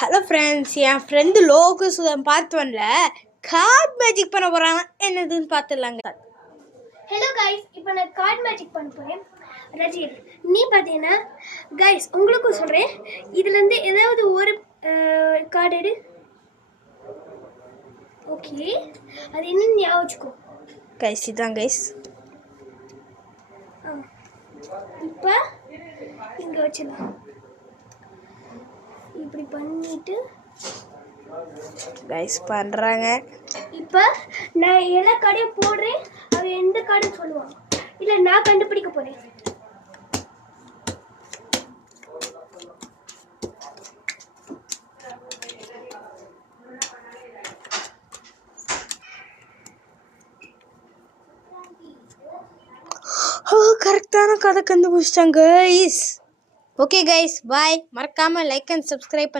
Hello friends, என் friend Logu சுதம் பார்த்தோம்ல card magic பண்ண போகிறாங்க. என்னதுன்னு பார்த்துடலாங்க. ஹலோ கைஸ், இப்போ நான் கார்ட் மேஜிக் பண்ண போகிறேன். ரஜித், நீ பார்த்தீங்கன்னா கைஸ் உங்களுக்கும் சொல்கிறேன், இதுலேருந்து ஏதாவது ஒரு கார்டு எடு. ஓகே, அது என்னன்னு ஞாபகம் வச்சுக்கோ கைஸ். இதுதான் கைஸ். இப்போ இங்கே வச்சிடலாம். இப்படி பண்ணிட்டு கைஸ் பண்ணுறாங்க. இப்போ நான் எல்லா கார்டையும் போடுறேன். அவன் எந்த கார்டுன்னு சொல்லுவான், இல்லை நான் கண்டுபிடிக்க போகிறேன். கரெக்டான கதை கண்டுபிடிச்சிட்டாங்க கைஸ். ஓகே கைஸ், பாய். மறக்காமல் லைக் அண்ட் சப்ஸ்கிரைப் பண்ணுங்க.